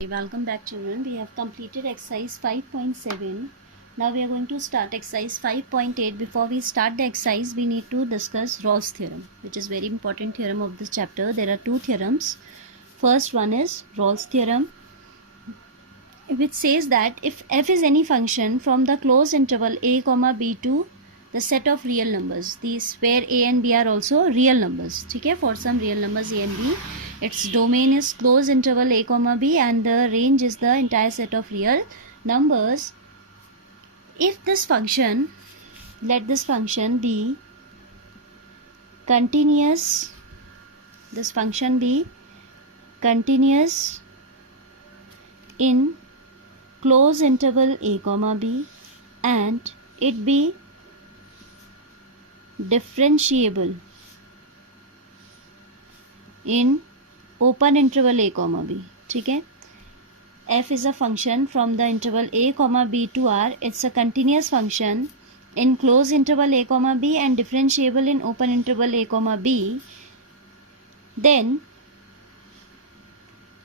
Welcome back, children. We have completed exercise 5.7. Now we are going to start exercise 5.8. Before we start the exercise, we need to discuss Rawls theorem, which is very important theorem of this chapter. There are two theorems. First one is Rawls theorem, which says that if f is any function from the closed interval a comma b to the set of real numbers, these where a and b are also real numbers, okay, for some real numbers a and b, its domain is closed interval a comma b and the range is the entire set of real numbers. If this function, let this function be continuous, this function be continuous in closed interval a comma b and it be differentiable in open interval a comma b, ठीक है. f is a function from the interval a comma b to r. It's a continuous function in closed interval a comma b and differentiable in open interval a comma b. Then,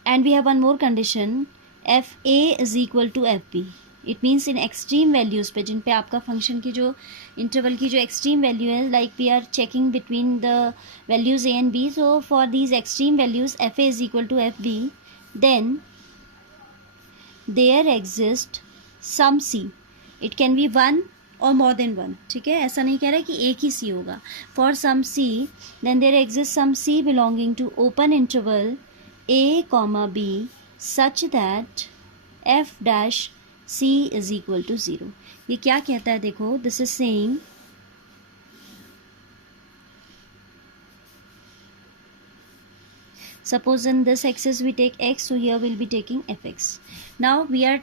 and we have one more condition, f a is equal to f b. It means in extreme values पे, जिन पे आपका function की जो interval की जो extreme value है, like we are checking between the values A and B, so for these extreme values F A is equal to F B, then there exist some C. It can be one or more then one, ठीक है. ऐसा नहीं कह रहा है कि एक ही सी होगा. For some C, then there exist some C belonging to open interval A comma B such that F dash C is equal to 0. ये क्या कहता है, देखो, this is saying suppose in this axis we take x, so here we'll be taking fx. Now we are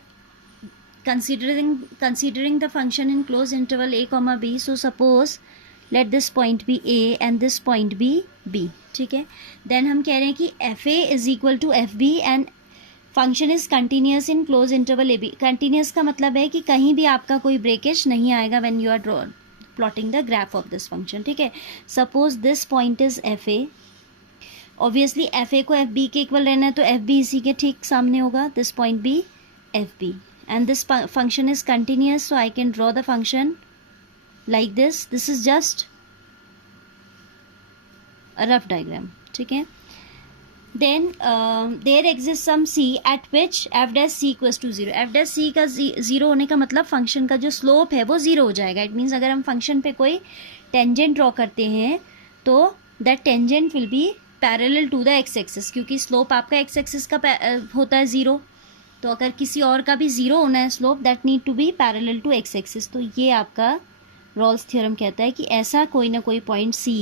considering the function in closed interval a comma b. So suppose let this point be a and this point be b, ठीक है. Then हम कह रहे हैं कि fa is equal to fb and function is continuous in closed interval A B. Continuous का मतलब है कि कहीं भी आपका कोई ब्रेकेज नहीं आएगा when you are plotting the graph of this function, ठीक है. Suppose this point is F A. Obviously F A को एफ बी के इक्वल रहना है, तो एफ बी इसी के ठीक सामने होगा. This point B F B and this function is continuous, so I can draw the function like this. This is just a rough diagram, ठीक है. Then there exists some c at which f dash c equals to 0. f dash c का 0 होने का मतलब function का जो slope है वो 0 हो जाएगा. इट मीन्स अगर हम फंक्शन पे कोई टेंजेंट ड्रॉ करते हैं तो that tangent will be parallel to the X axis, क्योंकि स्लोप आपका एक्स एक्सिस का होता है 0. तो अगर किसी और का भी 0 होना है slope, that need to be parallel to X axis. तो ये आपका रॉल्स थ्योरम कहता है कि ऐसा कोई ना कोई point c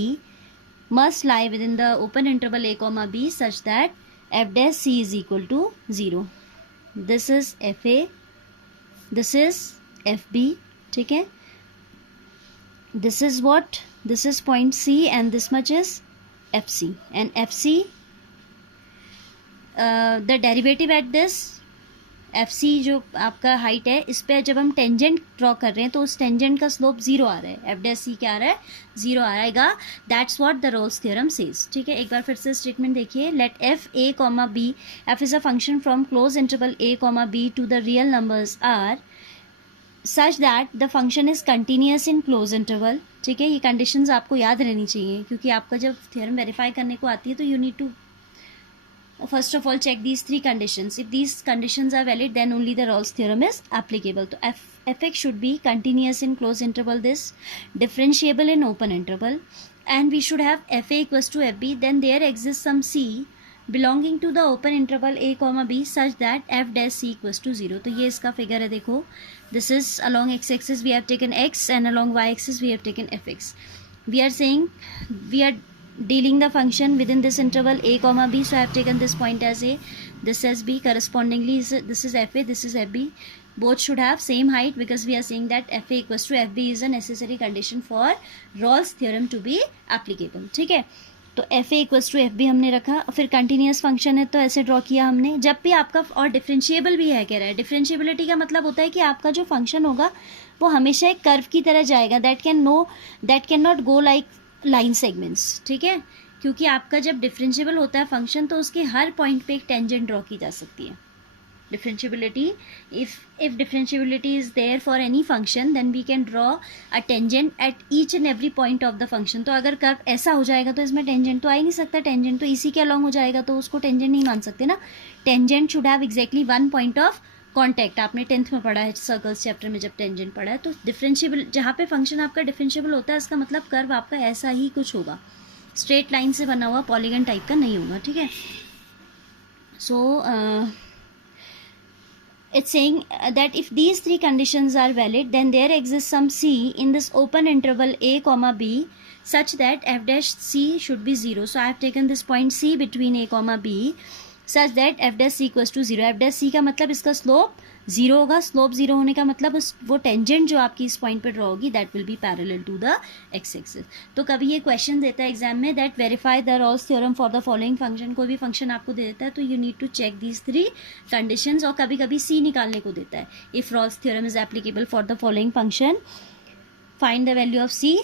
must lie within the open interval a comma b such that f dash c is equal to 0. This is fa, this is fb, ठीक है. This is what? This is point c and this much is fc. And fc, the derivative at this fc जो आपका height है, इस पर जब हम tangent draw कर रहे हैं तो उस टेंजेंट का स्लोप 0 आ रहा है. एफ डैश सी क्या आ रहा है, 0 आएगा. That's what the Rolle's theorem says, ठीक है. एक बार फिर से स्टेटमेंट देखिए. Let F A comma B, F is a function from closed interval A comma B to the real numbers are such that the function is continuous in closed interval, ठीक है. ये कंडीशंस आपको याद रहनी चाहिए, क्योंकि आपका जब थ्योरम वेरीफाई करने को आती है तो you need to first of all check these three conditions. If these conditions are valid, then only the Rawls theorem is applicable. So fx should be continuous in closed interval, this differentiable in open interval, and we should have fa equals to fb. Then there exists some c belonging to the open interval a comma b such that f dash c equals to 0. तो ये इसका figure है, देखो. This is along x axis we have taken x and along y axis we have taken fx. We are saying we are dealing the function within this interval a comma b, so I have taken this point as a, this as b. Correspondingly this is fa, this is fb. Both should have same height because we are saying that fa equals to fb is a necessary condition for Rawls theorem to be applicable, ठीक है. तो fa equals to fb हमने रखा. फिर continuous function है तो ऐसे draw किया हमने. जब भी आपका, और डिफरेंशिएबल भी है, कह रहा है. डिफरेंशिएबिलिटी का मतलब होता है कि आपका जो फंक्शन होगा वो हमेशा एक कर्व की तरह जाएगा. That can not go like line segments, ठीक है. क्योंकि आपका जब डिफरेंशिएबल होता है फंक्शन तो उसके हर पॉइंट पे एक टेंजेंट ड्रॉ की जा सकती है. differentiability. If differentiability is there for any function, then we can draw a tangent at each and every point of the function. तो अगर कर्व ऐसा हो जाएगा तो इसमें टेंजेंट तो आ ही नहीं सकता, टेंजेंट तो इसी के अलॉन्ग हो जाएगा, तो उसको टेंजेंट नहीं मान सकते ना. Tangent should have exactly one point of contact. आपने 10th में पढ़ा है सर्कल्स चैप्टर में जब टेंजेंट पढ़ा है. तो डिफरेंशिएबल, जहाँ पे फंक्शन आपका डिफरेंशिएबल होता है, इसका मतलब कर्व आपका ऐसा ही कुछ होगा, स्ट्रेट लाइन से बना हुआ पॉलीगन टाइप का नहीं होगा. ठीक है. सो it's saying that if these three conditions are valid, then there exists some c in this open interval a comma b such that f dash c should be 0. So I have taken this point c between a comma b such that f dash c equals to 0. f dash c का मतलब इसका slope 0 होगा. Slope 0 होने का मतलब उस वो tangent जो आपकी इस पॉइंट पर ड्रॉ होगी that will be parallel to the X axis. तो कभी ये क्वेश्चन देता है एग्जाम में that verify the Rolle's theorem for the following function. कोई भी फंक्शन आपको दे देता है तो you need to check these 3 conditions. और कभी कभी सी निकालने को देता है. If Rolle's theorem is applicable for the following function, find the value of C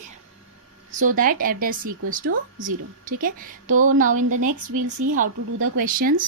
so that f dash c equals to 0. ठीक है. तो now in the next we'll see how to do the questions.